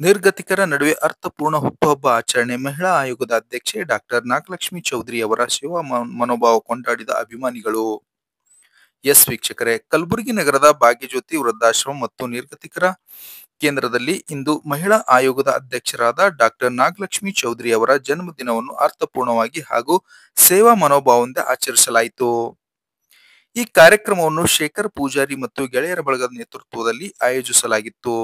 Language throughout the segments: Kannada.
ನಿರ್ಗತಿಕರ ನಡುವೆ ಅರ್ಥಪೂರ್ಣ ಹುಟ್ಟುಹಬ್ಬ ಆಚರಣೆ ಮಹಿಳಾ ಆಯೋಗದ ಅಧ್ಯಕ್ಷೆ ಡಾಕ್ಟರ್ ನಾಗಲಕ್ಷ್ಮಿ ಚೌಧರಿ ಅವರ ಸೇವಾ ಮನೋಭಾವ ಕೊಂಡಾಡಿದ ಅಭಿಮಾನಿಗಳು. ವೀಕ್ಷಕರೇ, ಕಲಬುರಗಿ ನಗರದ ಭಾಗ್ಯಜ್ಯೋತಿ ವೃದ್ಧಾಶ್ರಮ ಮತ್ತು ನಿರ್ಗತಿಕರ ಕೇಂದ್ರದಲ್ಲಿ ಇಂದು ಮಹಿಳಾ ಆಯೋಗದ ಅಧ್ಯಕ್ಷರಾದ ಡಾಕ್ಟರ್ ನಾಗಲಕ್ಷ್ಮಿ ಚೌಧರಿ ಅವರ ಜನ್ಮದಿನವನ್ನು ಅರ್ಥಪೂರ್ಣವಾಗಿ ಹಾಗೂ ಸೇವಾ ಮನೋಭಾವದಿಂದ ಆಚರಿಸಲಾಯಿತು. ಈ ಕಾರ್ಯಕ್ರಮವನ್ನು ಶೇಖರ್ ಪೂಜಾರಿ ಮತ್ತು ಗೆಳೆಯರ ಬಳಗದ ನೇತೃತ್ವದಲ್ಲಿ ಆಯೋಜಿಸಲಾಗಿತ್ತು.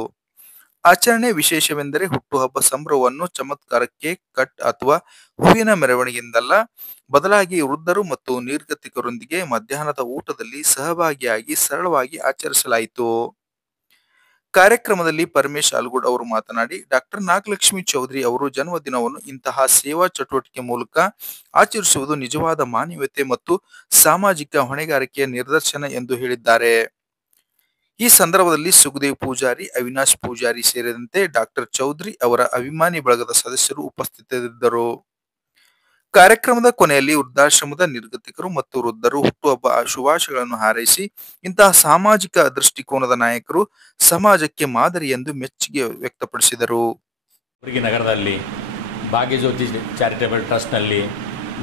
ಆಚರಣೆ ವಿಶೇಷವೆಂದರೆ ಹುಟ್ಟುಹಬ್ಬ ಸಂಭ್ರಮವನ್ನು ಚಮತ್ಕಾರ ಕೇಕ್ ಕಟ್ ಅಥವಾ ಹೂವಿನ ಮೆರವಣಿಗೆಯಿಂದಲ್ಲ, ಬದಲಾಗಿ ವೃದ್ಧರು ಮತ್ತು ನಿರ್ಗತಿಕರೊಂದಿಗೆ ಮಧ್ಯಾಹ್ನದ ಊಟದಲ್ಲಿ ಸಹಭಾಗಿಯಾಗಿ ಸರಳವಾಗಿ ಆಚರಿಸಲಾಯಿತು. ಕಾರ್ಯಕ್ರಮದಲ್ಲಿ ಪರಮೇಶ್ ಆಲ್ಗೂಡ್ ಅವರು ಮಾತನಾಡಿ, ಡಾಕ್ಟರ್ ನಾಗಲಕ್ಷ್ಮಿ ಚೌಧರಿ ಅವರು ಜನ್ಮದಿನವನ್ನು ಇಂತಹ ಸೇವಾ ಚಟುವಟಿಕೆ ಮೂಲಕ ಆಚರಿಸುವುದು ನಿಜವಾದ ಮಾನವೀಯತೆ ಮತ್ತು ಸಾಮಾಜಿಕ ಹೊಣೆಗಾರಿಕೆಯ ನಿದರ್ಶನ ಎಂದು ಹೇಳಿದ್ದಾರೆ. ಈ ಸಂದರ್ಭದಲ್ಲಿ ಸುಖದೇವ್ ಪೂಜಾರಿ, ಅವಿನಾಶ್ ಪೂಜಾರಿ ಸೇರಿದಂತೆ ಡಾಕ್ಟರ್ ಚೌಧರಿ ಅವರ ಅಭಿಮಾನಿ ಬಳಗದ ಸದಸ್ಯರು ಉಪಸ್ಥಿತರಿದ್ದರು. ಕಾರ್ಯಕ್ರಮದ ಕೊನೆಯಲ್ಲಿ ವೃದ್ಧಾಶ್ರಮದ ನಿರ್ಗತಿಕರು ಮತ್ತು ವೃದ್ಧರು ಹುಟ್ಟುಹಬ್ಬ ಶುಭಾಶಯಗಳನ್ನು ಹಾರೈಸಿ, ಇಂತಹ ಸಾಮಾಜಿಕ ದೃಷ್ಟಿಕೋನದ ನಾಯಕರು ಸಮಾಜಕ್ಕೆ ಮಾದರಿ ಎಂದು ಮೆಚ್ಚುಗೆ ವ್ಯಕ್ತಪಡಿಸಿದರು. ಕಲಬುರಗಿ ನಗರದಲ್ಲಿ ಭಾಗ್ಯಜ್ಯೋತಿ ಚಾರಿಟೇಬಲ್ ಟ್ರಸ್ಟ್ನಲ್ಲಿ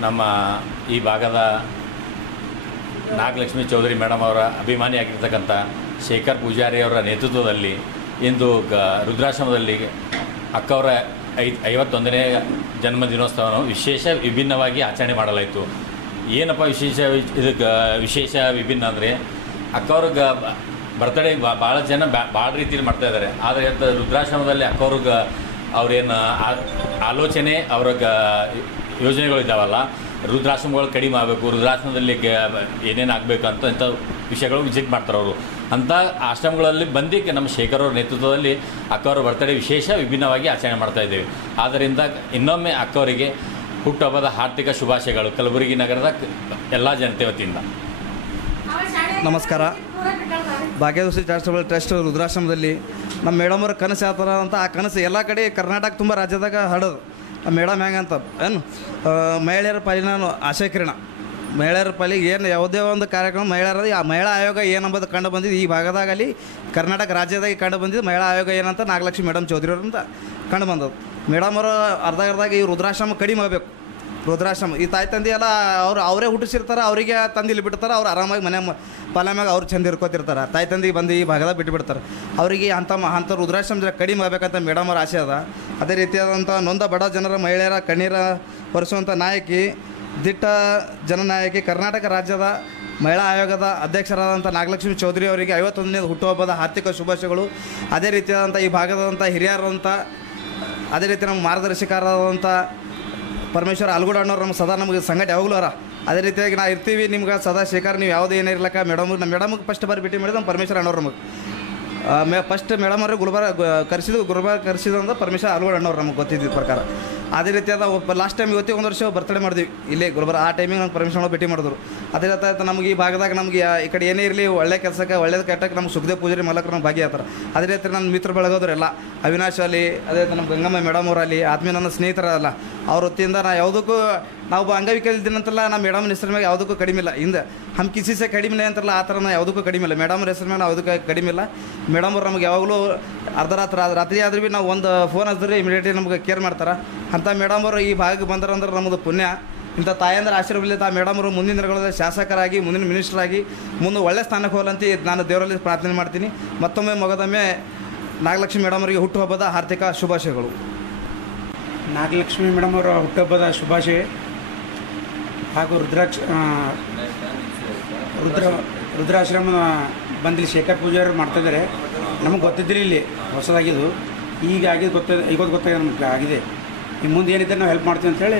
ನಮ್ಮ ಈ ಭಾಗದ ನಾಗಲಕ್ಷ್ಮಿ ಚೌಧರಿ ಮೇಡಮ್ ಅವರ ಅಭಿಮಾನಿಯಾಗಿರ್ತಕ್ಕಂಥ ಶೇಖರ್ ಪೂಜಾರಿ ಅವರ ನೇತೃತ್ವದಲ್ಲಿ ಇಂದು ರುದ್ರಾಶ್ರಮದಲ್ಲಿ ಅಕ್ಕವರ 51ನೇ ಜನ್ಮದಿನೋತ್ಸವವನ್ನು ವಿಭಿನ್ನವಾಗಿ ಆಚರಣೆ ಮಾಡಲಾಯಿತು. ಏನಪ್ಪ ವಿಶೇಷ ವಿಭಿನ್ನ ಅಂದರೆ ಅಕ್ಕವ್ರಿಗೆ ಬರ್ತ್ಡೇ ಭಾಳ ಜನ ಭಾಳ ರೀತಿಯಲ್ಲಿ ಮಾಡ್ತಾಯಿದ್ದಾರೆ. ಆದರೆ ರುದ್ರಾಶ್ರಮದಲ್ಲಿ ಅಕ್ಕವ್ರಿಗೆ ಅವ್ರೇನು ಆಲೋಚನೆ ಅವ್ರಿಗೆ ಯೋಜನೆಗಳಿದ್ದಾವಲ್ಲ, ವೃದ್ಧಾಶ್ರಮಗಳು ಕಡಿಮೆ ಆಗಬೇಕು, ವೃದ್ಧಾಶ್ರಮದಲ್ಲಿ ಏನೇನು ಆಗಬೇಕು ಇಂಥ ವಿಷಯಗಳು ವಿಸಿಟ್ ಮಾಡ್ತಾರೆ ಅವರು. ಅಂಥ ಆಶ್ರಮಗಳಲ್ಲಿ ಬಂದು ನಮ್ಮ ಶೇಖರ್ ಅವ್ರ ನೇತೃತ್ವದಲ್ಲಿ ಅಕ್ಕವರ ಬರ್ತಡೇ ವಿಭಿನ್ನವಾಗಿ ಆಚರಣೆ ಮಾಡ್ತಾಯಿದ್ದೇವೆ. ಆದ್ದರಿಂದ ಇನ್ನೊಮ್ಮೆ ಅಕ್ಕವರಿಗೆ ಹುಟ್ಟುಹಬ್ಬದ ಹಾರ್ದಿಕ ಶುಭಾಶಯಗಳು ಕಲಬುರಗಿ ನಗರದ ಎಲ್ಲ ಜನತೆ ವತಿಯಿಂದ. ನಮಸ್ಕಾರ. ಭಾಗ್ಯಜ್ಯೋತಿ ಚಾರಿಟೇಬಲ್ ಟ್ರಸ್ಟ್ ರುದ್ರಾಶ್ರಮದಲ್ಲಿ ನಮ್ಮ ಮೇಡಮ್ ಅವ್ರ ಕನಸು ಯಾವ ಥರ ಅಂತ, ಆ ಕನಸು ಎಲ್ಲ ಕಡೆ ಕರ್ನಾಟಕ ತುಂಬ ರಾಜ್ಯದಾಗ ಹರಡೋದು. ಮೇಡಮ್ ಹೆಂಗಂತ ಏನು ಮಹಿಳೆಯರ ಪಾಲಿನ ಆಶಯ ಕಿರಣ, ಮಹಿಳೆಯರ ಪಾಲಿಗೆ ಏನು ಯಾವುದೇ ಒಂದು ಕಾರ್ಯಕ್ರಮ ಆ ಮಹಿಳಾ ಆಯೋಗ ಏನಂಬುದು ಕಂಡು ಬಂದಿದ್ದು ಈ ಭಾಗದಾಗಲಿ ಕರ್ನಾಟಕ ರಾಜ್ಯದಾಗ ಕಂಡು ಬಂದಿದ್ದು ಮಹಿಳಾ ಆಯೋಗ ಏನಂತ ನಾಗಲಕ್ಷ್ಮಿ ಮೇಡಮ್ ಚೌಧರಿ ಅವ್ರಂತ ಕಂಡು ಬಂದದ್ದು. ಮೇಡಮ್ ಅವರು ಅರ್ಧದಾಗ ಈ ವೃದ್ಧಾಶ್ರಮ ಕಡಿಮೆ ಆಗಬೇಕು. ವೃದ್ಧಾಶ್ರಮ ಈ ತಾಯಿ ತಂದೆ ಎಲ್ಲ ಅವರೇ ಹುಟ್ಟಿಸಿರ್ತಾರೆ, ಅವರಿಗೆ ತಂದು ಇಲ್ಲಿ ಬಿಡ್ತಾರೆ, ಅವ್ರು ಆರಾಮಾಗಿ ಮನೆ ಮ್ಯಾಗ ಅವ್ರು ಚಂದ ಇರ್ಕೋತಿರ್ತಾರೆ. ತಾಯಿ ತಂದೆಗೆ ಬಂದು ಈ ಭಾಗದಾಗ ಬಿಟ್ಟುಬಿಡ್ತಾರೆ. ಅವರಿಗೆ ಅಂಥ ವೃದ್ಧಾಶ್ರಮ ಕಡಿಮೆ ಆಗಬೇಕಂತ ಮೇಡಮ್ ಅವ್ರ ಆಸೆ ಅದ. ಅದೇ ರೀತಿಯಾದಂಥ ನೊಂದ ಬಡ ಜನರ ಮಹಿಳೆಯರ ಕಣ್ಣೀರ ಒರೆಸುವಂಥ ನಾಯಕಿ, ದಿಟ್ಟ ಜನನಾಯಕಿ, ಕರ್ನಾಟಕ ರಾಜ್ಯದ ಮಹಿಳಾ ಆಯೋಗದ ಅಧ್ಯಕ್ಷರಾದಂಥ ನಾಗಲಕ್ಷ್ಮಿ ಚೌಧರಿ ಅವರಿಗೆ 51ನೇ ಹುಟ್ಟುಹಬ್ಬದ ಆರ್ಥಿಕ ಶುಭಾಶಯಗಳು. ಅದೇ ರೀತಿಯಾದಂಥ ಈ ಭಾಗದಂಥ ಹಿರಿಯರಂಥ, ಅದೇ ರೀತಿ ನಮ್ಮ ಮಾರ್ಗದರ್ಶಕರಾದಂಥ ಪರಮೇಶ್ವರ ಆಲ್ಗೂಡ್ ಅಣ್ಣವ್ರು ನಮ್ಮ ಸದಾ ನಮಗೆ ಸಂಘಟ ಯಾವಾಗಲೂ ಅರ. ಅದೇ ರೀತಿಯಾಗಿ ನಾವು ಇರ್ತೀವಿ ನಿಮ್ಗೆ ಸದಾ ಶೇಖರ್, ನೀವು ಯಾವುದೇ ಏನಿರ್ಲಕ್ಕ ನಮ್ಮ ಮೇಡಮ್ಗೆ ಫಸ್ಟ್ ಬಾರಿ ಭೇಟಿ ಮಾಡಿದ ನಮ್ಮ ಪರಮೇಶ್ವರ ಅಣ್ಣವ್ರು ನಮಗೆ ಫಸ್ಟ್ ಮೇಡಮ್ ಅವ್ರಿಗೆ ಗುಲ್ಬರ್ಗ ಕರೆಸಿದಂಥ ಪರಮೇಶ್ವರ ಆಲ್ಗೂಡ್ ಅಣ್ಣವ್ರು ನಮಗೆ ಗೊತ್ತಿದ್ದ ಪ್ರಕಾರ. ಅದೇ ರೀತಿಯಾದ ಲಾಸ್ಟ್ ಟೈಮ್ ಇವತ್ತಿಗೆ ಒಂದು ವರ್ಷ ಬರ್ತಡೇ ಮಾಡಿದ್ವಿ ಇಲ್ಲೇ ಗುಲ್ಬರ್ಗ. ಆ ಟೈಮಿಗೆ ನಮ್ಮ ಪರಮೇಶ್ವರ ಭೇಟಿ ಮಾಡಿದ್ರು. ಅದೇ ರೀತಿ ನಮಗೆ ಈ ಭಾಗದಾಗ ನಮಗೆ ಈ ಕಡೆ ಏನೇ ಇರಲಿ ಒಳ್ಳೆ ಕೆಲಸಕ್ಕೆ ಒಳ್ಳೇದು ಕೆಟ್ಟಕ್ಕೆ ನಮ್ಮ ಸುಖದೇವ್ ಪೂಜಾರಿ ಮಲಕರು ನಮ್ಮ ಭಾಗಿಯಾಗ್ತಾರೆ. ಅದೇ ರೀತಿ ನನ್ನ ಮಿತ್ರ ಬಳಗೋದ್ರೆಲ್ಲ ಅವಿನಾಶ್ ಅಲ್ಲಿ, ಅದೇ ರೀತಿ ನಮ್ಮ ಗಂಗಮ್ಮ ಮೇಡಮ್ ಅವರಲ್ಲಿ, ಆತ್ಮೀಯ ನನ್ನ ಸ್ನೇಹಿತರಲ್ಲ, ಅವ್ರ ವತಿಯಿಂದ ನಾ ಯಾವುದಕ್ಕೂ ನಾವು ಅಂಗವಿಕಲ ಇದ್ದೀನಂತಲ್ಲ, ನಮ್ಮ ಮೇಡಮ್ನ ಹೆಸರು ಮೇಲೆ ಯಾವುದಕ್ಕೂ ಕಡಿಮೆ ಇಲ್ಲ. ಹಿಂದೆ ಹಮ್ ಕಿಸಿಸೆ ಕಡಿಮೆ ಅಂತಾರಲ್ಲ, ಆ ಥರ ಯಾವುದಕ್ಕೂ ಕಡಿಮೆ ಇಲ್ಲ. ಮೇಡಮ್ರ ಹೆಸರು ಮೇಲೆ ಯಾವುದಕ್ಕೂ ಕಡಿಮೆ ಇಲ್ಲ. ಮೇಡಮ್ ಅವ್ರು ನಮಗೆ ಯಾವಾಗಲೂ ರಾತ್ರಿ ಆದ್ರೂ ಭೀ ನಾವು ಒಂದು ಫೋನ್ ಹಚ್ಚಿದ್ರೆ ಇಮಿಡಿಯೇಟ್ಲಿ ನಮಗೆ ಕೇರ್ ಮಾಡ್ತಾರೆ. ಅಂಥ ಮೇಡಮ್ ಅವರು ಈ ಭಾಗಕ್ಕೆ ಬಂದರಂದ್ರೆ ನಮ್ಮದು ಪುಣ್ಯ. ಇಂಥ ತಾಯಂದ್ರೆ ಆಶೀರ್ವಾದ ಮೇಡಮ್ ಅವರು ಮುಂದಿನ ದಿನಗಳಲ್ಲಿ ಶಾಸಕರಾಗಿ, ಮುಂದಿನ ಮಿನಿಸ್ಟರ್ ಆಗಿ ಮುಂದೆ ಒಳ್ಳೆ ಸ್ಥಾನಕ್ಕೆ ಹೋಗಲಂತ ನಾನು ದೇವರಲ್ಲಿ ಪ್ರಾರ್ಥನೆ ಮಾಡ್ತೀನಿ. ಮತ್ತೊಮ್ಮೆ ಮೊಗದೊಮ್ಮೆ ನಾಗಲಕ್ಷ್ಮಿ ಮೇಡಮ್ ಅವರಿಗೆ ಹುಟ್ಟುಹಬ್ಬದ ಆರ್ಥಿಕ ಶುಭಾಶಯಗಳು. ನಾಗಲಕ್ಷ್ಮಿ ಮೇಡಮ್ ಅವರ ಹುಟ್ಟುಹಬ್ಬದ ಶುಭಾಶಯ ಹಾಗೂ ರುದ್ರಾಶ್ರಮ ಬಂದು ಶೇಖರ್ ಪೂಜಾರಿ ಮಾಡ್ತಾಯಿದ್ದಾರೆ. ನಮಗೆ ಗೊತ್ತಿದ್ದಿಲ್ಲ ಇಲ್ಲಿ ಹೊಸದಾಗಿದ್ದು, ಈಗ ಆಗಿದ್ದು ಗೊತ್ತಾಗಿದೆ ನಮಗೆ ಆಗಿದೆ. ಇನ್ನು ಮುಂದೆ ಏನಿದ್ದರೆ ನಾವು ಹೆಲ್ಪ್ ಮಾಡ್ತೀವಿ ಅಂತೇಳಿ